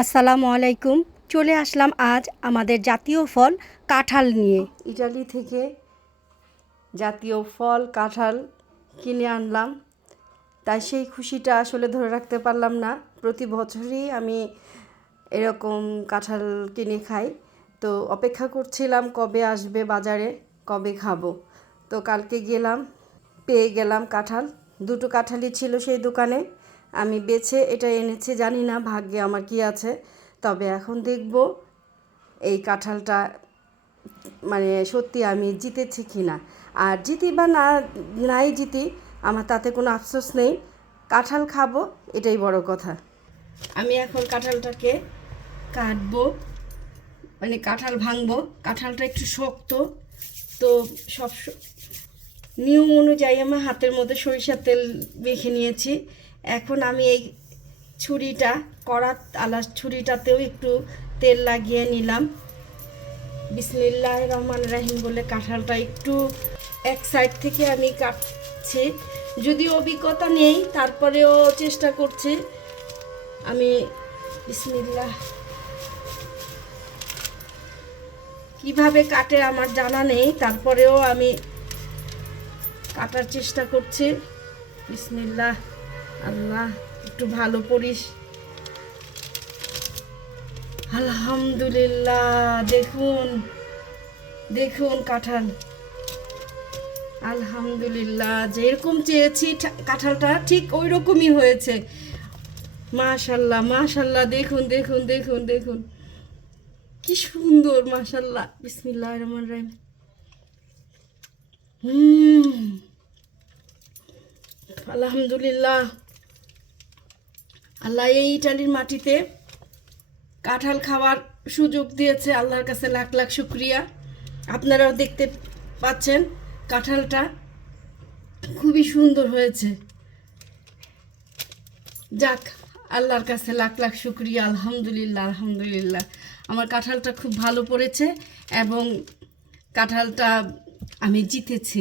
আসসালামু আলাইকুম। চলে আসলাম আজ আমাদের জাতীয় ফল কাঁঠাল নিয়ে। ইটালি থেকে জাতীয় ফল কাঁঠাল কিনে আনলাম। তাই সেই খুশিটা আসলে ধরে রাখতে পারলাম না। প্রতি বছরই আমি এরকম কাঁঠাল কিনে খাই। তো অপেক্ষা করছিলাম কবে আসবে বাজারে, কবে খাব। তো কালকে গেলাম, পেয়ে গেলাম কাঁঠাল। দুটো কাঁঠালই ছিল সেই দোকানে। আমি বেছে এটা এনেছি, জানি না ভাগ্যে আমার কি আছে। তবে এখন দেখব এই কাঁঠালটা মানে সত্যি আমি জিতেছি কি না আর জিতি বা না, নাই জিতি, আমার তাতে কোনো আফসোস নেই। কাঁঠাল খাব, এটাই বড় কথা। আমি এখন কাঁঠালটাকে কাটবো মানে কাঁঠাল ভাঙবো। কাঁঠালটা একটু শক্ত, তো সব নিয়ম অনুযায়ী আমার হাতের মধ্যে সরিষার তেল মেখে নিয়েছি। এখন আমি এই ছুরিটা, কড়া আলা ছুরিটাতেও একটু তেল লাগিয়ে নিলাম। বিসমিল্লাহ রহমান রাহিম বলে কাঁঠালটা একটু এক সাইড থেকে আমি কাটছি। যদিও অভিজ্ঞতা নেই, তারপরেও চেষ্টা করছি। আমি বিসমিল্লাহ। কীভাবে কাটে আমার জানা নেই, তারপরেও আমি কাটার চেষ্টা করছি। বিসমিল্লাহ। আল্লাহ, একটু ভালো পড়িস। আলহামদুলিল্লাহ, দেখুন দেখুন কাঁঠাল। আলহামদুলিল্লাহ, যেরকম চেয়েছি কাঁঠালটা ঠিক ওই রকমই হয়েছে। মাশাল্লাহ মাশাল্লাহ, দেখুন দেখুন দেখুন দেখুন। কি সুন্দর, মাশাল্লাহ বিসমিল্লাহ রহমান রাহিম। হুম। আলহামদুলিল্লাহ। আল্লাহ এই ইটালির মাটিতে কাঁঠাল খাওয়ার সুযোগ দিয়েছে, আল্লাহর কাছে লাখ লাখ শুক্রিয়া। আপনারাও দেখতে পাচ্ছেন কাঁঠালটা খুবই সুন্দর হয়েছে। যাক, আল্লাহর কাছে লাখ লাখ শুক্রিয়া, আলহামদুলিল্লাহ আলহামদুলিল্লাহ। আমার কাঁঠালটা খুব ভালো পড়েছে এবং কাঁঠালটা আমি জিতেছি।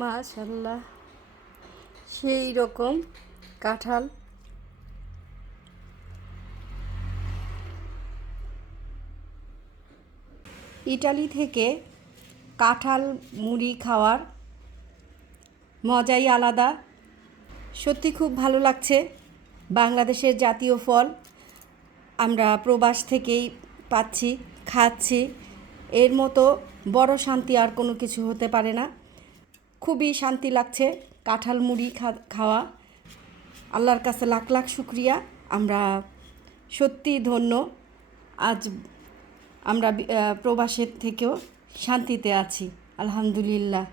মাশাল্লাহ সেই রকম। কাঁঠাল। ইটালি থেকে কাঁঠাল মুড়ি খাওয়ার মজাই আলাদা। সত্যি খুব ভালো লাগছে। বাংলাদেশের জাতীয় ফল আমরা প্রবাস থেকেই পাচ্ছি, খাচ্ছি। এর মতো বড় শান্তি আর কোনো কিছু হতে পারে না। খুবই শান্তি লাগছে কাঁঠাল মুড়ি খাওয়া। আল্লাহর কাছে লাখ লাখ শুক্রিয়া। আমরা সত্যি ধন্য। আজ আমরা প্রবাসের থেকেও শান্তিতে আছি। আলহামদুলিল্লাহ।